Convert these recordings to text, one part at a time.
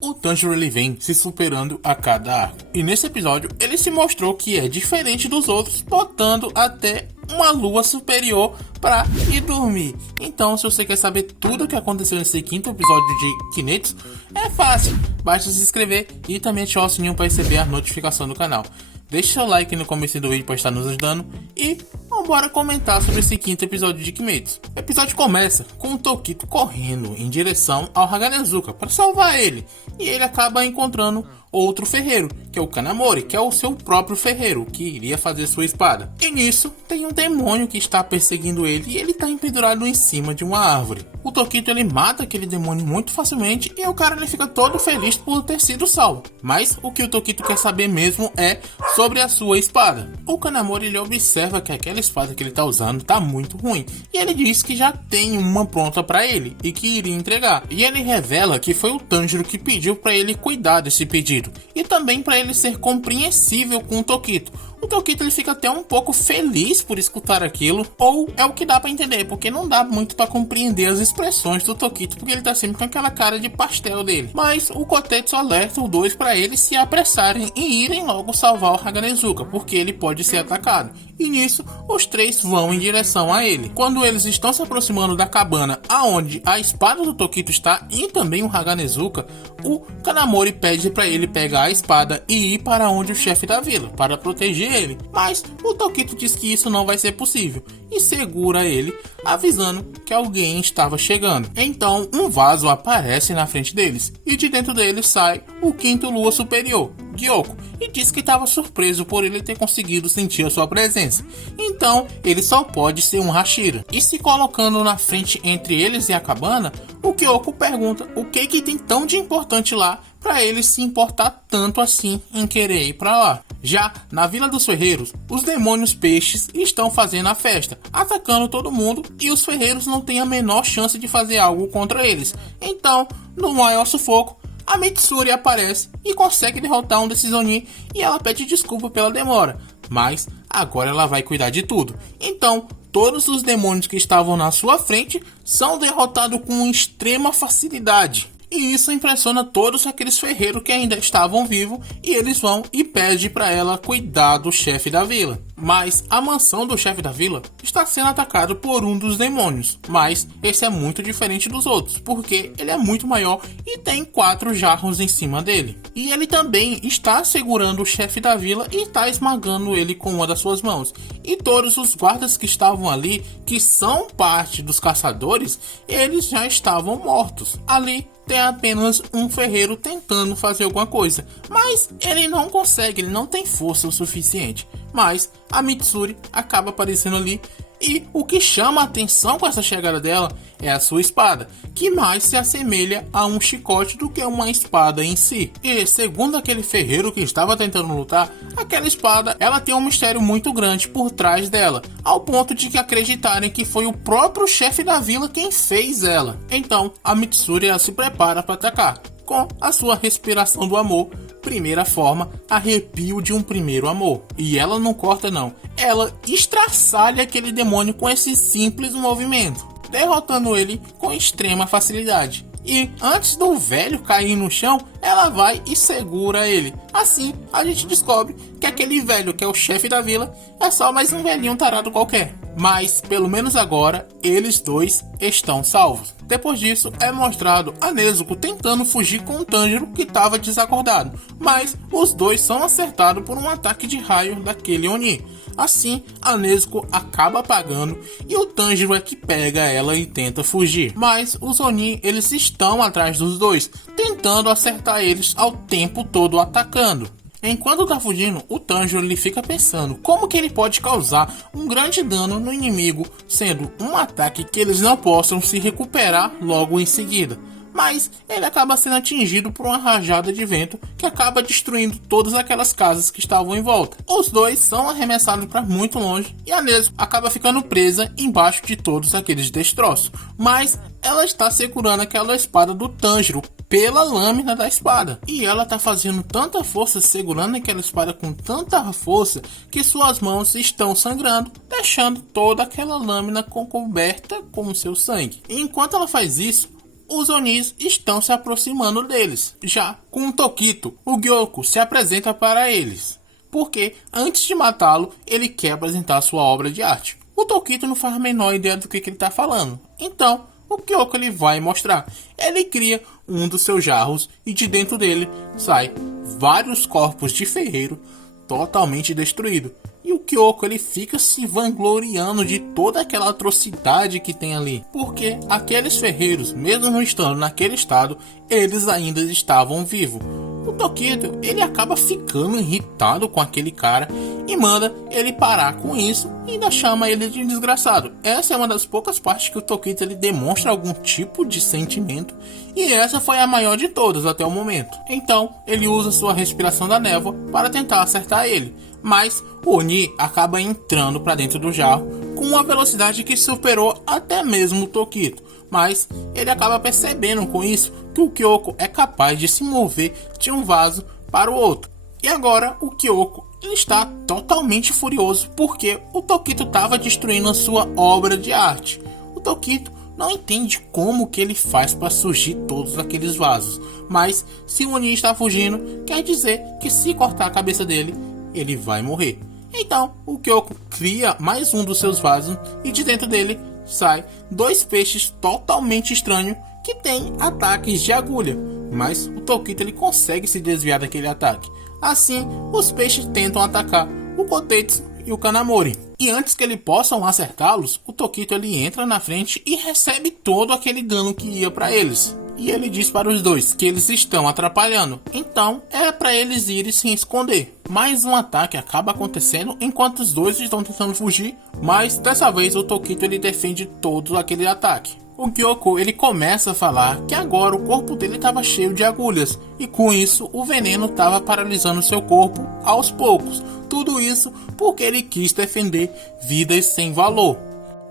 O Tanjiro ele vem se superando a cada arco. E nesse episódio ele se mostrou que é diferente dos outros, botando até uma lua superior para ir dormir. Então, se você quer saber tudo o que aconteceu nesse quinto episódio de Kimetsu, é fácil. Basta se inscrever e também ativar o sininho para receber a notificação do canal. Deixe seu like no começo do vídeo para estar nos ajudando e bora comentar sobre esse quinto episódio de Kimetsu. O episódio começa com o Tokito correndo em direção ao Haganezuka para salvar ele, e ele acaba encontrando outro ferreiro, que é o Kanamori, que é o seu próprio ferreiro, que iria fazer sua espada. E nisso, tem um demônio que está perseguindo ele e ele está empedurado em cima de uma árvore. O Tokito ele mata aquele demônio muito facilmente e o cara ele fica todo feliz por ter sido salvo. Mas o que o Tokito quer saber mesmo é sobre a sua espada. O Kanamori ele observa que aquela espada que ele está usando está muito ruim e ele diz que já tem uma pronta para ele e que iria entregar. E ele revela que foi o Tanjiro que pediu para ele cuidar desse pedido e também para ele ser compreensível com o Tokito. O Tokito ele fica até um pouco feliz por escutar aquilo, ou é o que dá para entender, porque não dá muito para compreender as expressões do Tokito, porque ele tá sempre com aquela cara de pastel dele. Mas o Kotetsu alerta os dois para eles se apressarem e irem logo salvar o Haganezuka, porque ele pode ser atacado. E nisso, os três vão em direção a ele. Quando eles estão se aproximando da cabana aonde a espada do Tokito está e também o Haganezuka, o Kanamori pede para ele pegar a espada e ir para onde o chefe da vila, para proteger ele. Mas o Tokito diz que isso não vai ser possível e segura ele, avisando que alguém estava chegando. Então um vaso aparece na frente deles e de dentro dele sai o quinto lua superior, Gyoko, e diz que estava surpreso por ele ter conseguido sentir a sua presença. Então ele só pode ser um Hashira. E se colocando na frente entre eles e a cabana, o Gyoko pergunta o que tem tão de importante lá para ele se importar tanto assim em querer ir para lá. Já na Vila dos Ferreiros, os demônios peixes estão fazendo a festa, atacando todo mundo, e os ferreiros não têm a menor chance de fazer algo contra eles. Então, no maior sufoco, a Mitsuri aparece e consegue derrotar um desses Oni, e ela pede desculpa pela demora, mas agora ela vai cuidar de tudo. Então, todos os demônios que estavam na sua frente são derrotados com extrema facilidade. E isso impressiona todos aqueles ferreiros que ainda estavam vivos, e eles vão e pedem para ela cuidar do chefe da vila. Mas a mansão do chefe da vila está sendo atacada por um dos demônios. Mas esse é muito diferente dos outros, porque ele é muito maior e tem 4 jarros em cima dele. E ele também está segurando o chefe da vila e está esmagando ele com uma das suas mãos. E todos os guardas que estavam ali, que são parte dos caçadores, eles já estavam mortos. Ali tem apenas um ferreiro tentando fazer alguma coisa, mas ele não consegue, ele não tem força o suficiente. Mas a Mitsuri acaba aparecendo ali, e o que chama a atenção com essa chegada dela é a sua espada, que mais se assemelha a um chicote do que uma espada em si. E segundo aquele ferreiro que estava tentando lutar, aquela espada ela tem um mistério muito grande por trás dela, ao ponto de que acreditarem que foi o próprio chefe da vila quem fez ela. Então a Mitsuri ela se prepara para atacar com a sua respiração do amor. Primeira forma, arrepio de um primeiro amor. E ela não corta não, ela estraçalha aquele demônio com esse simples movimento, derrotando ele com extrema facilidade. E antes do velho cair no chão, ela vai e segura ele. Assim, a gente descobre que aquele velho que é o chefe da vila é só mais um velhinho tarado qualquer. Mas, pelo menos agora, eles dois estão salvos. Depois disso, é mostrado a Nezuko tentando fugir com o Tanjiro, que estava desacordado. Mas os dois são acertados por um ataque de raio daquele Oni. Assim, a Nezuko acaba apagando e o Tanjiro é que pega ela e tenta fugir. Mas os Oni, eles estão atrás dos dois, tentando acertar eles ao tempo todo atacando. Enquanto tá fugindo, o Tanjiro ele fica pensando como que ele pode causar um grande dano no inimigo, sendo um ataque que eles não possam se recuperar logo em seguida. Mas ele acaba sendo atingido por uma rajada de vento que acaba destruindo todas aquelas casas que estavam em volta. Os dois são arremessados para muito longe e a Nezuko acaba ficando presa embaixo de todos aqueles destroços. Mas ela está segurando aquela espada do Tanjiro pela lâmina da espada. E ela está fazendo tanta força, segurando aquela espada com tanta força, que suas mãos estão sangrando, deixando toda aquela lâmina coberta com o seu sangue. E enquanto ela faz isso, os Onis estão se aproximando deles. Já com o Tokito, o Gyoko se apresenta para eles, porque antes de matá-lo, ele quer apresentar sua obra de arte. O Tokito não faz a menor ideia do que ele está falando. Então, o Gyoko ele vai mostrar. Ele cria um dos seus jarros e de dentro dele sai vários corpos de ferreiro totalmente destruído. E o Gyoko ele fica se vangloriando de toda aquela atrocidade que tem ali. Porque aqueles ferreiros, mesmo não estando naquele estado, eles ainda estavam vivos. O Tokito ele acaba ficando irritado com aquele cara e manda ele parar com isso e ainda chama ele de desgraçado. Essa é uma das poucas partes que o Tokito ele demonstra algum tipo de sentimento, e essa foi a maior de todas até o momento. Então ele usa sua respiração da névoa para tentar acertar ele, mas o Oni acaba entrando para dentro do jarro com uma velocidade que superou até mesmo o Tokito. Mas ele acaba percebendo com isso que o Gyoko é capaz de se mover de um vaso para o outro. E agora o Gyoko ele está totalmente furioso porque o Tokito estava destruindo a sua obra de arte. O Tokito não entende como que ele faz para surgir todos aqueles vasos. Mas se o Oni está fugindo, quer dizer que se cortar a cabeça dele, ele vai morrer. Então o Gyoko cria mais um dos seus vasos e de dentro dele sai dois peixes totalmente estranhos que têm ataques de agulha, mas o Tokito ele consegue se desviar daquele ataque. Assim, os peixes tentam atacar o Kotetsu e o Kanamori. E antes que eles possam acertá-los, o Tokito ele entra na frente e recebe todo aquele dano que ia para eles. E ele diz para os dois que eles estão atrapalhando, então é para eles irem se esconder. Mais um ataque acaba acontecendo enquanto os dois estão tentando fugir, mas dessa vez o Tokito ele defende todo aquele ataque. O Gyoko ele começa a falar que agora o corpo dele estava cheio de agulhas e com isso o veneno estava paralisando seu corpo aos poucos. Tudo isso porque ele quis defender vidas sem valor.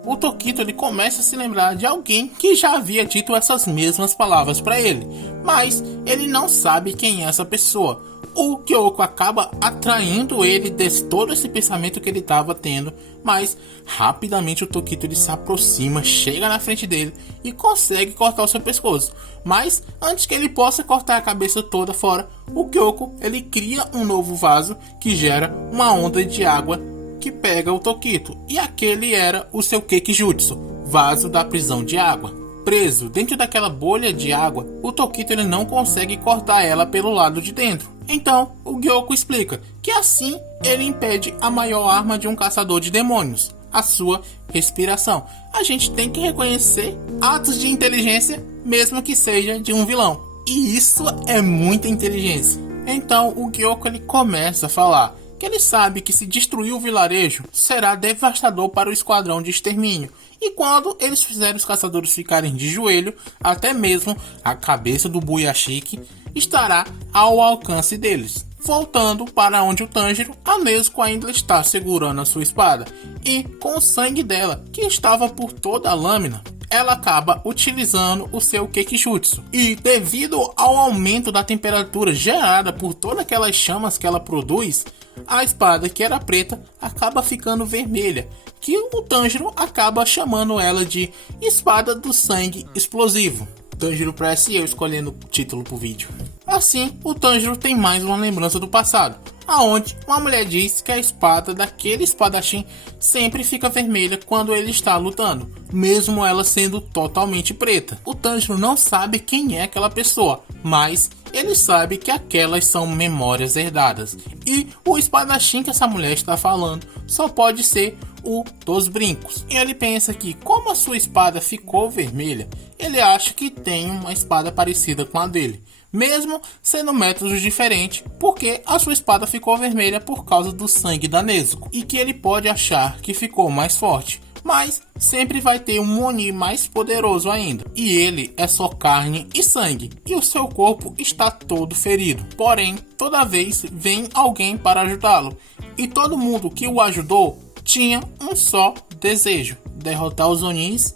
O Tokito ele começa a se lembrar de alguém que já havia dito essas mesmas palavras para ele, mas ele não sabe quem é essa pessoa. O Gyoko acaba atraindo ele de todo esse pensamento que ele estava tendo, mas rapidamente o Tokito ele se aproxima, chega na frente dele e consegue cortar o seu pescoço. Mas antes que ele possa cortar a cabeça toda fora, o Gyoko ele cria um novo vaso que gera uma onda de água que pega o Tokito, e aquele era o seu Kekijutsu, vaso da prisão de água. Preso dentro daquela bolha de água, o Tokito ele não consegue cortar ela pelo lado de dentro. Então o Gyoko explica que assim ele impede a maior arma de um caçador de demônios, a sua respiração. A gente tem que reconhecer atos de inteligência, mesmo que seja de um vilão, e isso é muita inteligência. Então o Gyoko ele começa a falar que ele sabe que se destruir o vilarejo será devastador para o esquadrão de extermínio, e quando eles fizerem os caçadores ficarem de joelho, até mesmo a cabeça do Buyashiki estará ao alcance deles. Voltando para onde o Tanjiro, a Nezuko ainda está segurando a sua espada, e com o sangue dela, que estava por toda a lâmina, ela acaba utilizando o seu Kekijutsu. E devido ao aumento da temperatura gerada por todas aquelas chamas que ela produz, a espada que era preta acaba ficando vermelha, que o Tanjiro acaba chamando ela de Espada do Sangue Explosivo. Tanjiro Press e eu escolhendo o título pro vídeo. Assim, o Tanjiro tem mais uma lembrança do passado, aonde uma mulher diz que a espada daquele espadachim sempre fica vermelha quando ele está lutando, mesmo ela sendo totalmente preta. O Tanjiro não sabe quem é aquela pessoa, mas ele sabe que aquelas são memórias herdadas. E o espadachim que essa mulher está falando só pode ser o dos brincos. E ele pensa que, como a sua espada ficou vermelha, ele acha que tem uma espada parecida com a dele, mesmo sendo métodos diferentes, porque a sua espada ficou vermelha por causa do sangue da Nezuko, e que ele pode achar que ficou mais forte, mas sempre vai ter um Oni mais poderoso ainda, e ele é só carne e sangue, e o seu corpo está todo ferido. Porém, toda vez vem alguém para ajudá-lo, e todo mundo que o ajudou tinha um só desejo: derrotar os Onis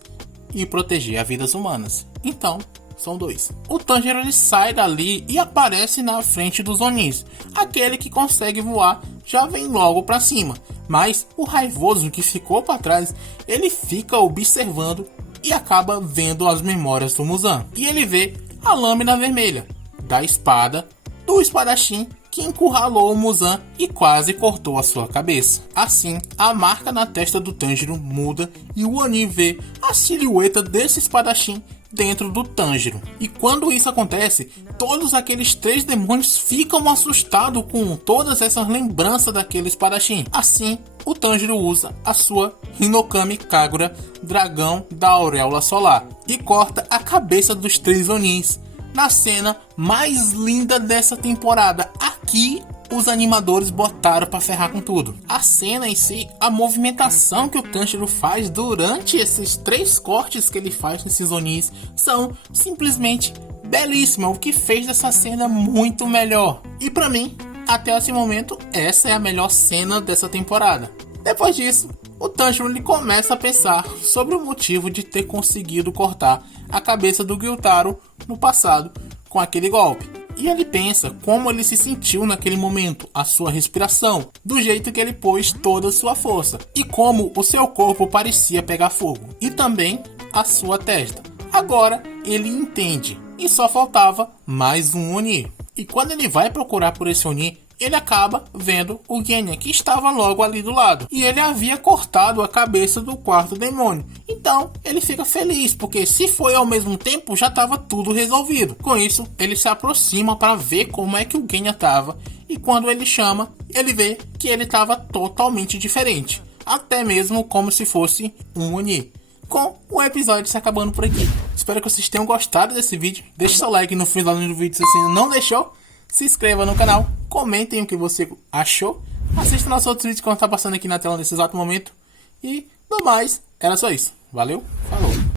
e proteger as vidas humanas. Então, são dois. O Tanjiro ele sai dali e aparece na frente dos Onis. Aquele que consegue voar já vem logo para cima, mas o raivoso que ficou para trás, ele fica observando e acaba vendo as memórias do Muzan. E ele vê a lâmina vermelha da espada do espadachim que encurralou o Muzan e quase cortou a sua cabeça. Assim, a marca na testa do Tanjiro muda e o Oni vê a silhueta desse espadachim dentro do Tanjiro. E quando isso acontece, todos aqueles 3 demônios ficam assustados com todas essas lembranças daquele espadachim. Assim, o Tanjiro usa a sua Hinokami Kagura, dragão da auréola solar, e corta a cabeça dos 3 Onis. Na cena mais linda dessa temporada, aqui os animadores botaram pra ferrar com tudo. A cena em si, a movimentação que o Tanjiro faz durante esses 3 cortes que ele faz nesses Onis são simplesmente belíssimas, o que fez dessa cena muito melhor. E pra mim, até esse momento, essa é a melhor cena dessa temporada. Depois disso, o Tanjiro ele começa a pensar sobre o motivo de ter conseguido cortar a cabeça do Gyutaro no passado com aquele golpe. E ele pensa como ele se sentiu naquele momento, a sua respiração, do jeito que ele pôs toda a sua força, e como o seu corpo parecia pegar fogo, e também a sua testa. Agora ele entende, e só faltava mais um Oni. E quando ele vai procurar por esse Oni, ele acaba vendo o Genya, que estava logo ali do lado. E ele havia cortado a cabeça do 4º demônio. Então, ele fica feliz, porque se foi ao mesmo tempo, já estava tudo resolvido. Com isso, ele se aproxima para ver como é que o Genya estava. E quando ele chama, ele vê que ele estava totalmente diferente. Até mesmo como se fosse um Oni. Com o episódio se acabando por aqui. Espero que vocês tenham gostado desse vídeo. Deixe seu like no final do vídeo se você ainda não deixou. Se inscreva no canal, comentem o que você achou, assista nossos outros vídeos que estão passando aqui na tela nesse exato momento. E, no mais, era só isso. Valeu, falou!